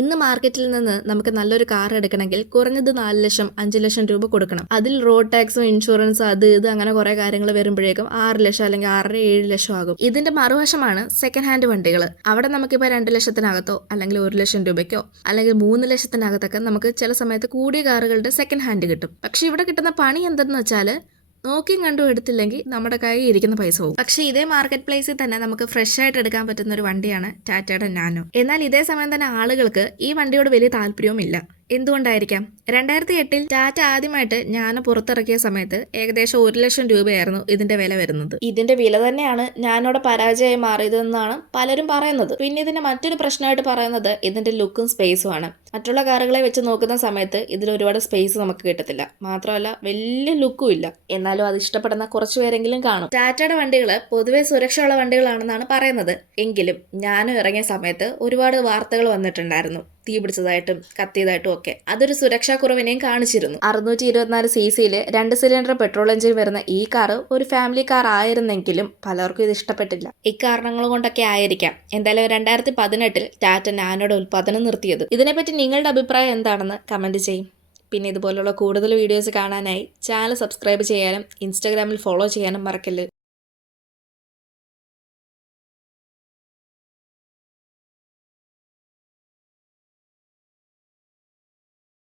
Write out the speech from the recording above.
ഇന്ന് മാർക്കറ്റിൽ നിന്ന് നമുക്ക് നല്ലൊരു കാർ എടുക്കണമെങ്കിൽ കുറഞ്ഞത് 4 ലക്ഷം 5 ലക്ഷം രൂപ കൊടുക്കണം. അതിൽ റോഡ് ടാക്സും ഇൻഷുറൻസ് അത് ഇത് അങ്ങനെ കുറെ കാര്യങ്ങൾ വരുമ്പോഴേക്കും 6 ലക്ഷം അല്ലെങ്കിൽ 6.5 ലക്ഷം ആകും. ഇതിന്റെ മറുവശമാണ് സെക്കൻഡ് ഹാൻഡ് വണ്ടികൾ. അവിടെ നമുക്കിപ്പോൾ 2 ലക്ഷത്തിനകത്തോ അല്ലെങ്കിൽ 1 ലക്ഷം രൂപയ്ക്കോ അല്ലെങ്കിൽ 3 ലക്ഷത്തിനകത്തൊക്കെ നമുക്ക് ചില സമയത്ത് കൂടിയ കാറുകളുടെ സെക്കൻഡ് ഹാൻഡ് കിട്ടും. പക്ഷെ ഇവിടെ കിട്ടുന്ന പണി എന്തെന്ന് വെച്ചാൽ നോക്കിയും കണ്ടും എടുത്തില്ലെങ്കിൽ നമ്മുടെ കയ്യിൽ ഇരിക്കുന്ന പൈസ പോകും. പക്ഷേ ഇതേ മാർക്കറ്റ് പ്ലേസിൽ തന്നെ നമുക്ക് ഫ്രഷ് ആയിട്ട് എടുക്കാൻ പറ്റുന്ന ഒരു വണ്ടിയാണ് ടാറ്റയുടെ നാനോ. എന്നാൽ ഇതേ സമയം തന്നെ ആളുകൾക്ക് ഈ വണ്ടിയോട് വലിയ താല്പര്യവും ഇല്ല. എന്തുകൊണ്ടായിരിക്കാം? 2008 ടാറ്റ ആദ്യമായിട്ട് നാനോ പുറത്തിറക്കിയ സമയത്ത് ഏകദേശം 1 ലക്ഷം രൂപയായിരുന്നു ഇതിന്റെ വില വരുന്നത്. ഇതിന്റെ വില തന്നെയാണ് നാനോയുടെ പരാജയമായി മാറിയതെന്നാണ് പലരും പറയുന്നത്. പിന്നെ ഇതിന്റെ മറ്റൊരു പ്രശ്നമായിട്ട് പറയുന്നത് ഇതിന്റെ ലുക്കും സ്പേസും ആണ്. മറ്റുള്ള കാറുകളെ വെച്ച് നോക്കുന്ന സമയത്ത് ഇതിൽ ഒരുപാട് സ്പേസ് നമുക്ക് കിട്ടത്തില്ല. മാത്രമല്ല വലിയ ലുക്കും ഇല്ല. എന്നാലും അത് ഇഷ്ടപ്പെടുന്ന കുറച്ചു പേരെങ്കിലും കാണും. ടാറ്റയുടെ വണ്ടികൾ പൊതുവെ സുരക്ഷയുള്ള വണ്ടികളാണെന്നാണ് പറയുന്നത്. എങ്കിലും നാനോ ഇറങ്ങിയ സമയത്ത് ഒരുപാട് വാർത്തകൾ വന്നിട്ടുണ്ടായിരുന്നു. തീ പിടിച്ചതായിട്ടും കത്തിയതായിട്ടും ഒക്കെ. അതൊരു സുരക്ഷാ കുറവിനെയും കാണിച്ചിരുന്നു. 624 cc 2 സിലിണ്ടർ പെട്രോൾ എഞ്ചിൻ വരുന്ന ഈ കാർ ഒരു ഫാമിലി കാർ ആയിരുന്നെങ്കിലും പലർക്കും ഇത് ഇഷ്ടപ്പെട്ടില്ല. ഇക്കാരണങ്ങൾ കൊണ്ടൊക്കെ ആയിരിക്കാം എന്തായാലും 2018 ടാറ്റ നാനോയുടെ ഉൽപ്പാദനം നിർത്തിയത്. ഇതിനെപ്പറ്റി നിങ്ങളുടെ അഭിപ്രായം എന്താണെന്ന് കമന്റ് ചെയ്യും. പിന്നെ ഇതുപോലുള്ള കൂടുതൽ വീഡിയോസ് കാണാനായി ചാനൽ സബ്സ്ക്രൈബ് ചെയ്യാനും ഇൻസ്റ്റാഗ്രാമിൽ ഫോളോ ചെയ്യാനും മറക്കല്ല്.